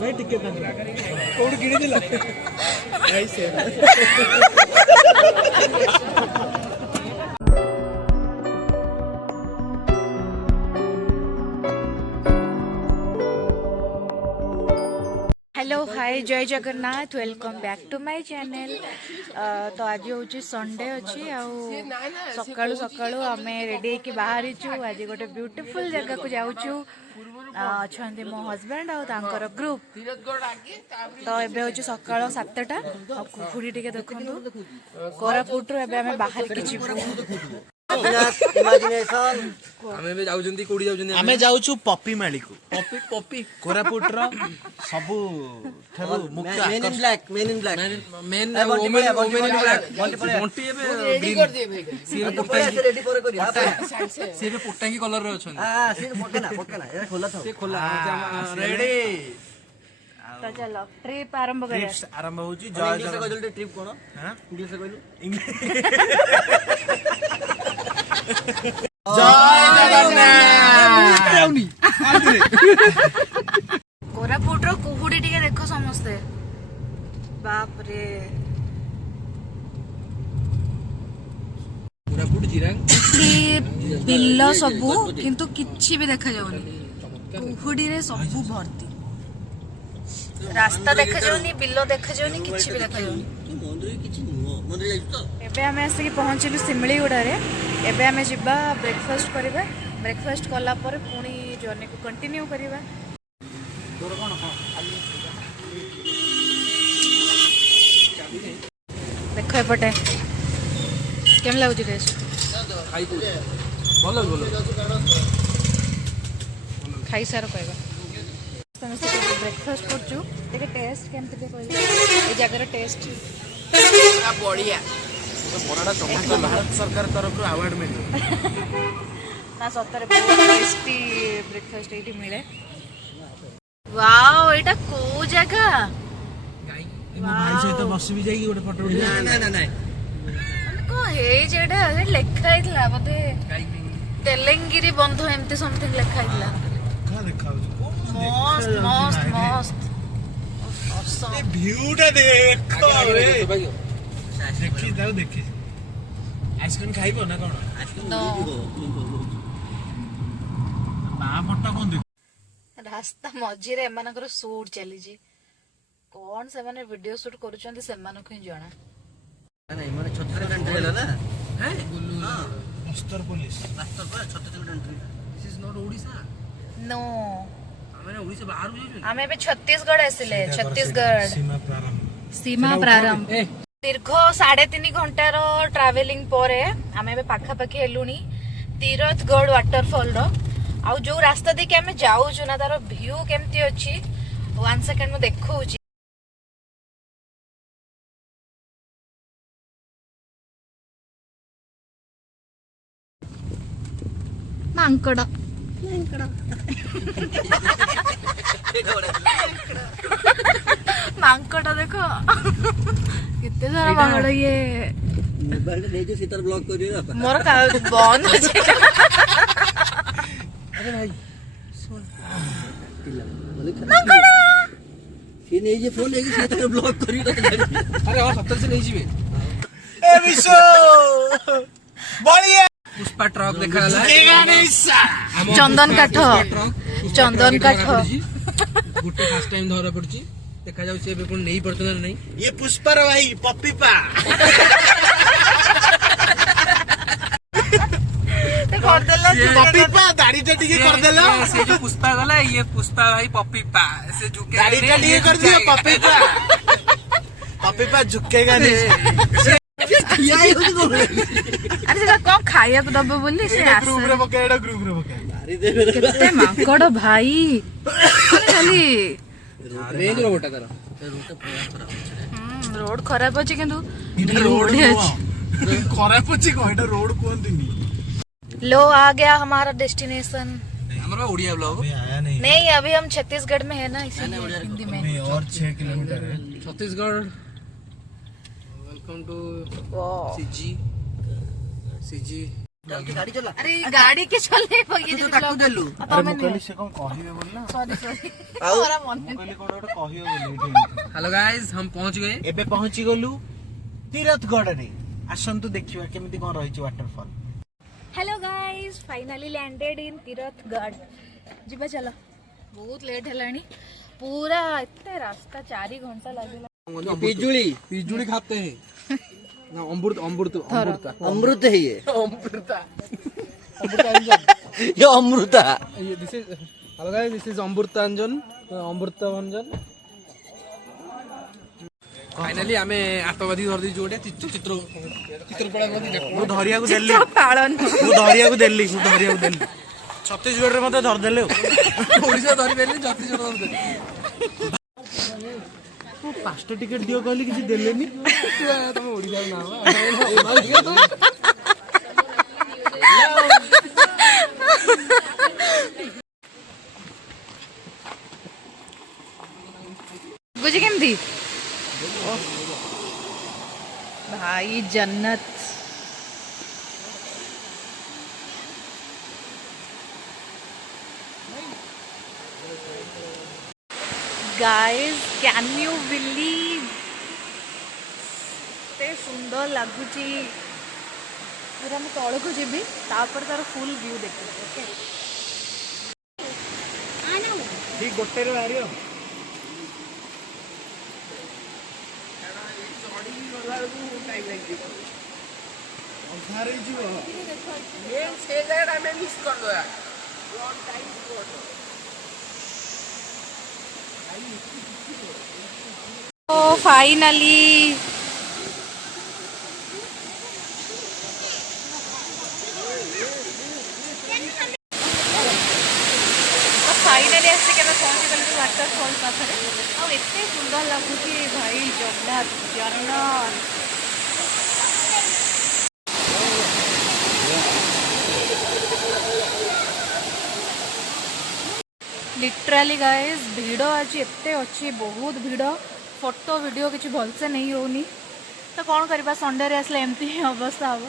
भाई ticket code गिणी दिला ऐसे हेलो हाय जय Jagannath welcome back to my channel. तो आज हूँ संडे अच्छी सकाळु सकाळु आमे रेडी होकर बाहरी आज गोटे ब्यूटीफुल जगह को जाऊँ। अच्छा मो हजबैंड आर ग्रुप तो एबे हूँ सकाळ 7टा कुहुड़ी टिके देखु कोरापुट बाहर आमे जाउछु पप्पी माली को पप्पी पप्पी कोरापुट रो सबु ठेबु मुख्य main in black main women in black Bunty एबे रेडी कर दिए भाई सी पोटा रेडी पर करी सी पोटा की कलर रे अछन हां सी पटना ए खोला था से खोला रेडी तो चलो ट्रिप आरंभ करिया ट्रिप आरंभ होची जय इंग्लिश से कहलु ट्रिप कोन हां इंग्लिश से कहलु जय जगन्नाथ कोरापुट रो कुहुड़ी टिके देखो समस्ते बाप रे कोरापुट जिरांग बिल्लो सबु किंतु किछि भी देखा जाउनी कुहुड़ी रे सबु भर्ती रास्ता देखा जाउनी बिल्लो देखा जाउनी किछि भी देखा जाउनी एबे हमें आसे की पहुंचलु सिमलीगुड़ा रे एबे हमें जिबा ब्रेकफास्ट करबा ब्रेकफास्ट कला पर पुणी जर्नी को कंटिन्यू करबा। देखो एपटे केम लागुची टेस्ट खाई बोलो बोलो खाई सार कहबा ब्रेकफास्ट करछु देखे टेस्ट केमते दे कहले ए जगह टेस्ट बढ़िया बड़ा टमाटर भारत सरकार तरफ अवार्ड मिले ना सतरे टेस्टी ब्रेकफास्ट एठी मिले। वाओ एटा को जगह भाई सहित बस भी जाई गोटे फोटो उठा ना ना को हे जेडा लेखा आइतला बते तेलंगिरी बंधु एमते समथिंग लेखा आइतला का देखा मस्त मस्त मस्त ऑसम ए व्यू टा देखो रे देखी जाओ देखी आइसक्रीम खाइबो ना कोन ना पट्टा कोन दे रास्ता मझी रे एमानकर शूट चली जी कौन से माने वीडियो शूट करूचंती से माने को जणा नहीं माने छत्तीसगढ़ एंट्री होला ना हैं बस्तर पुलिस बस्तर पर Chhattisgarh entry this is not Odisha no हमें ओडिशा बाहर जाई हमें भी छत्तीसगढ़ आसिले छत्तीसगढ़ सीमा प्रारंभ दीर्घ 3.5 घंटार ट्रावेलिंग पर आमे पाखापाखि हेलुनी तीरथगढ़ वाटरफॉल रो आउ जो रास्ता देखि आमे जाउछु ना तार व्यू केमती अछि 1 सेकंड में देखौछि मांकड़ा मांकड़ा देखो कितने सारा मांकड़ा ये मोबाइल ले जो सीतर ब्लॉक करियो मोर का बंद अछि अरे भाई मांकड़ा ये नहीं ये फोन लेके सीतर ब्लॉक करियो अरे हां 70 से नहीं जीवे ए विशो बढ़िया पुष्पा ट्रक देखा हला चंदन काठ गुटे फर्स्ट टाइम धरा पड़ची देखा जाउ से कोन नहीं पड़तो ना नहीं ये पुष्पा रे भाई पप्पी पा ते कर देला पप्पी पा दाढ़ी चटी के कर देला से जो पुष्पा गला ये पुष्पा भाई पप्पी पा से झुके दाढ़ी चटी के कर दिया पप्पी पा झुकेगा नहीं अरे से कौन खाया को दबो बोली से ग्रुप रे पके एडा ग्रुप रे पके मारी दे केते मांकड़ भाई खाली रेंज रो गोटा कर रोड खराब अछि किंतु रोड खराब अछि को एडा रोड कोन दिनी लो आ गया हमारा डेस्टिनेशन हमारा ओडिया ब्लॉग आया नहीं अभी हम छत्तीसगढ़ में है ना इसीलिए हिंदी में और 6 किलोमीटर है छत्तीसगढ़ वेलकम टू वाह सीजी गाड़ी चला अरे गाड़ी के चलेइबो ये तू ताकू देलु अरे ମୁଁ କହିଲି ସେ କଣ କହିବେ ବୋଲି ନା सॉरी सॉरी ଆଉ ମୁଁ କହିଲି କଣ ଗୋଟେ କହିବେ ବୋଲି ଏଠି। हेलो गाइस हम पहुंच गए ଏବେ ପହଞ୍ଚି ଗଲୁ ତିରଥଗଡ଼ରେ। ଆସନ୍ତୁ ଦେଖିବା କେମିତି କଣ ରହିଛି waterfall. Hello guys finally landed in Tirathgarh जीवा चलो बहुत लेट हेलानी पूरा एते रास्ता 4 घंटा लागला बिजुली पिजुली खाते हैं ना अमृत अमृत अमृता अमृत है ये अमृता ये अमृता ये this is hello guys this is Amritanjan Amritbhanjan finally आमे आतवादी धर दी जोडे चित्रपड़ा ମୁଁ ଧରିବାକୁ ଦେଲି पालन ମୁଁ ଧରିବାକୁ ଦେଲି ଛତିଶଗଡ଼ରେ ମତେ ଧରିଦେଲେ ओडिसा धरि बेली छत्तीसगढ़ धरि ପାଞ୍ଚଟା ଟିକେଟ ଦିଅ କହିଲି କିଛି ଦେଲେନି। तुम ओडिसा ना बुझे केमती भाई जन्नत गाइस कैन यू बिलीव ते सुंदर लगुची पूरा मैं तौल को जीवी तापर तार फुल व्यू देखिए ओके ଠିକ ଗୋଟେରେ ବାହାରିବ। ଅନ୍ଧାର ହେଇଯିବ। से जगह में मिस कर दो यार तो फाइनली फाइनली आसिक पहुँची गली वाटरफल पाखे आउ एते सुंदर लगुच भाई जगन्नाथ जन्नत लिटराली गाइस भिड़ आज एते अच्छी बहुत भिड़ फोटो वीडियो किसी भलसे नहीं होनी तो कौन करवा संडे रे आसले एमती ही अवस्था हम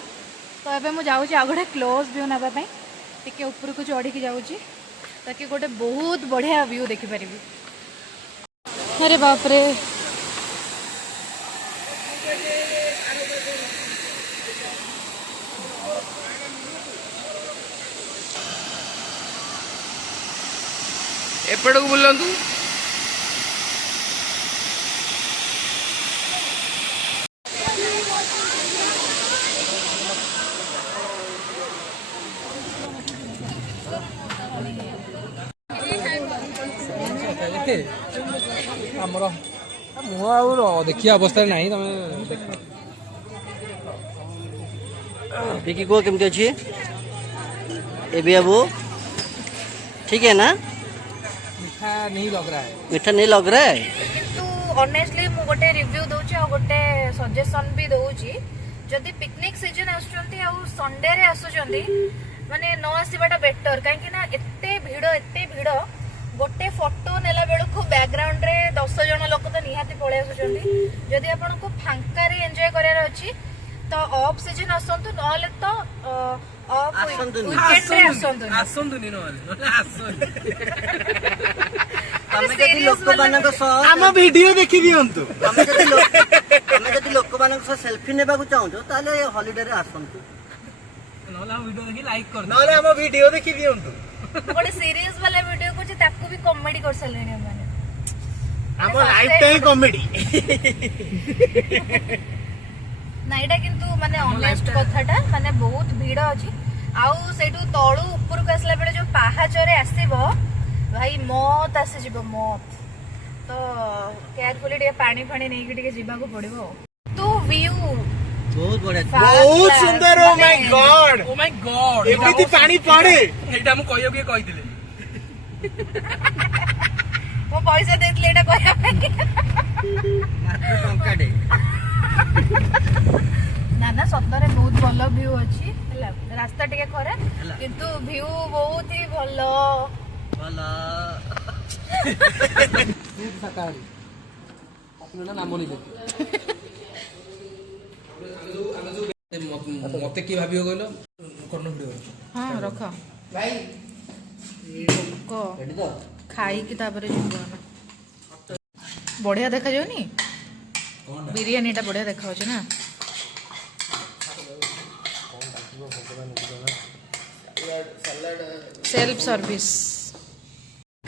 तो ये मुझे जाऊँगी आ गए क्लोज व्यू नापी टे ऊपर को चढ़ी जाऊँगी ताकि गोटे बहुत बढ़िया व्यू देखिपारि। अरे बाप रे एपड़ को बुलंतु आमर मुह आ देखिया अवस्था नहीं तुम देख विकी को केमती अच्छी ए भी अब ठीक है ना मीठा नहीं लग रहा है मीठा नहीं लग रहा है किंतु ऑनेस्टली मु गोटे रिव्यू दउची आ गोटे सजेशन भी दउची जदि पिकनिक सीजन आसुचंती आ संडे रे आसुचंती माने न आसीबाटा बेटर काहे कि ना एते भिड़ गोटे फोटो नेला बेलको बैकग्राउंड रे 10 जन लोक तो निहाती पळे आसुचंती जदि आपन को फांका रे एन्जॉय करार अछि तो ऑफ सीजन आसंतु नहले तो ऑफ वीकेंड रे आसंतु आसंतु नी नहले आसंतु तमे जदि लोक मानक सह ଆମ ଭିଡିଓ ଦେଖି ଦିଅନ୍ତୁ। तमे जदि लोक मानक सह सेल्फी नेबा को चाहू ताले हॉलिडे रे आसंतु नहले हम वीडियो देखि लाइक कर ନହେଲେ ଆମ ଭିଡିଓ ଦେଖି ଦିଅନ୍ତୁ। गोटे सीरियस वाला वीडियो को ताकू भी कॉमेडी कर सलेनी माने ଆମ ଲାଇଫ ଟାଇମ କମେଡି। ना एटा किंतु माने ऑनेस्ट कथाटा माने बहुत भीड़ अछि आउ सेठू तळू ऊपर को आसला बेले जो पहाचरे आसीबो भाई मौत आसी जीवो मौत तो केयरफुली टे पानी फानी नहीं कि टे जीवा को पड़िबो तो व्यू बहुत बढ़िया ବହୁତ ସୁନ୍ଦର। ଓ ମାଇ ଗॉड ओ माय गॉड ଏମିତି ପାଣି ପଡେ। एटा मु कहियो के कहिथिले मो पैसा देतले एटा कहया मात्र टंका दे ना ना सतरे बहुत भलो व्यू अछि हला रास्ता टिके खरे किंतु व्यू बहुत ही भलो भला दूध शाकाहारी अपना नाम नहीं मते की भाबियो कहलो ହଁ ରଖ ଖାଇକି ତାପରେ ଯିବୁ ଆମେ। ବଢିଆ ଦେଖାଯାଉନି ବିରିୟାନୀଟା ବଢିଆ ଦେଖାଯାଉଛି ନା। ସେଲ୍ଫ ସର୍ଭିସ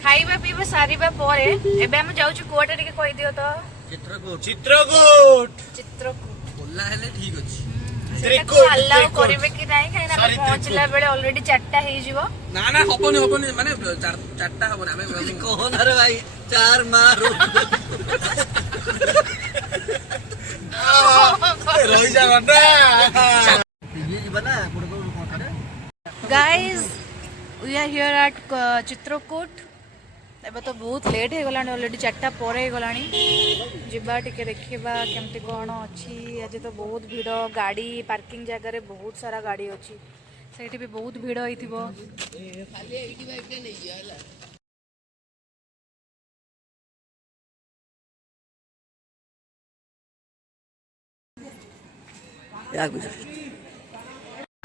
ଖାଇବା ପିଇବା ସାରିବା ପରେ ଏବେ ଆମେ ଯାଉଛୁ କୁଆଟେ ଟିକେ କହିଦିଅ ତ। ଚିତ୍ରକୂଟ ଚିତ୍ରକୂଟ ହେଲେ ଠିକ ଅଛି। ଆଲାଉ କରିବେ କି ନାହିଁ କାହିଁକି ଆମେ ପହଞ୍ଚିଲା ବେଳେ ଅଲରେଡି 4ଟା ହେଇଯିବ। ନା ହବନି ମାନେ 4ଟା ହବନି ଆମେ କହନା ରେ ଭାଇ 4 ମାରୁ ରହିଯା ବାଟା guys we are here at Chitrakoot. ଏବେ ତ ବହୁତ ଲେଟ୍ ହେଇଗଲାଣି ଅଲରେଡ଼ି 4ଟା ପରେ ହେଇଗଲାଣି। ଯିବା ଟିକେ ଦେଖିବା କେମିତି କ'ଣ ଅଛି। ଆଜି ତ ବହୁତ ଭିଡ଼ ଗାଡ଼ି ପାର୍କିଂ ଜାଗାରେ ବହୁତ ସାରା ଗାଡ଼ି ଅଛି। ସେଇଠି ବି ବହୁତ ଭିଡ଼ ହେଇଥିବ।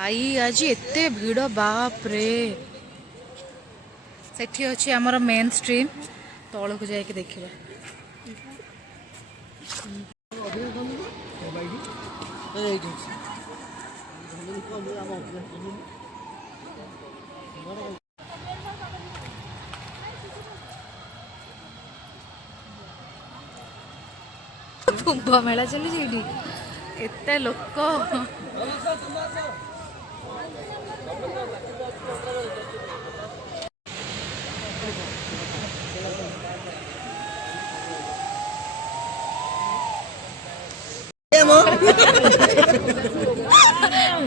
आई आज एते भिड़ बाप रे। सेठी अछि हमर मेन स्ट्रीम तळକୁ जाइके देखिबा। कुंभ मेला चली जेठी एते लोक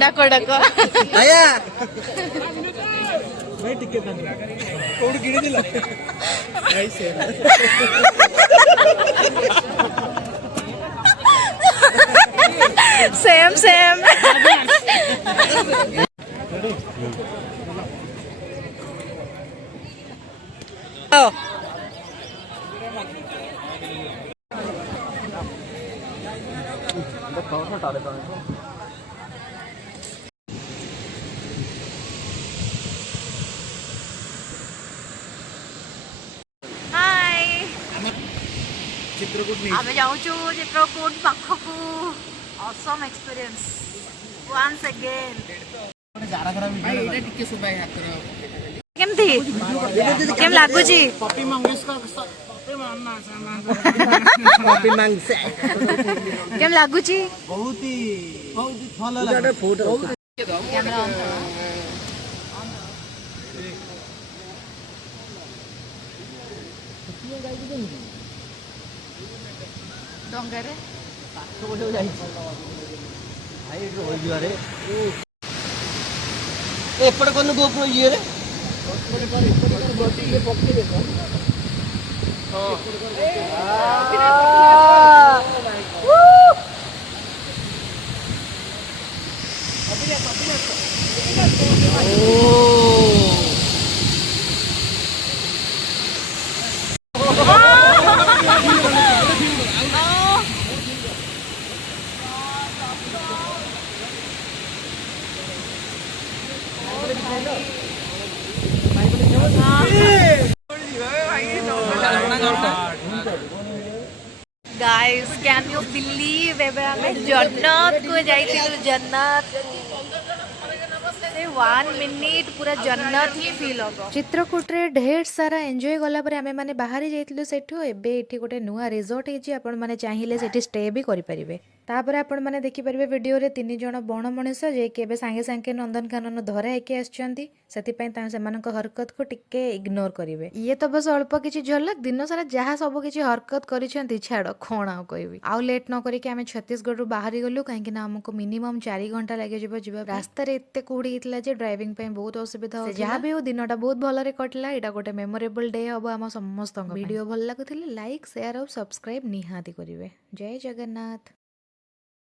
डाको डाको आया भाई टिकट कोड किणी दिला भाई से सेम सेम हाय चित्रकूट आमे जाऊचु चित्रकूट पाखकु ऑसम एक्सपीरियंस वंस अगेन केमथि केम लागु छी पपी मांगसे केम लागु छी बहुत ही भल लागे फोटो कैमरा ऑन करो डंगारे एपट कौन गोप्रो ये रे गाइस कैन यू बिलीव एबे हमें जन्नत को जाइतिलु जन्नत से 1 मिनिट पूरा जन्नत ही फील हो। चित्रकूट रे ढेर सारा एंजॉय गला पर हमें माने बाहरी जाइतिलु सेठु एबे एठी गोटे नुआ रिजॉर्ट हेची आपण माने चाहिए सेठी स्टे भी करि परिबे। तापर आपण माने देखि परिबे वीडियो रे 3 जण बण मनुष्य जे के एबे सांगे सांगे नंदनकानन धरा हेके आछंती सेति पय ता सेमानक हरकत को टिके इग्नोर करिवे। ये तो बस अल्प किछि झलक दिन सारा जहा सब किछि हरकत करिसंती छाड़ कोण आ कहबी। आउ लेट न करी के हमें छत्तीसगढ़ रु बाहरी गलु काहे ना हमको मिनिमम 4 घंटा लागे जिबा रास्ता रे एते कुड़ी हितला जे ड्राइविंग पे बहुत असुविधा हो। जहा भी हो दिनटा बहुत भल रे कटला। एटा गोटे मेमोरेबल डे हबो हम समस्त। वीडियो भल लागुथिले लाइक शेयर और सब्सक्राइब निहाती करिवे। जय जगन्नाथ।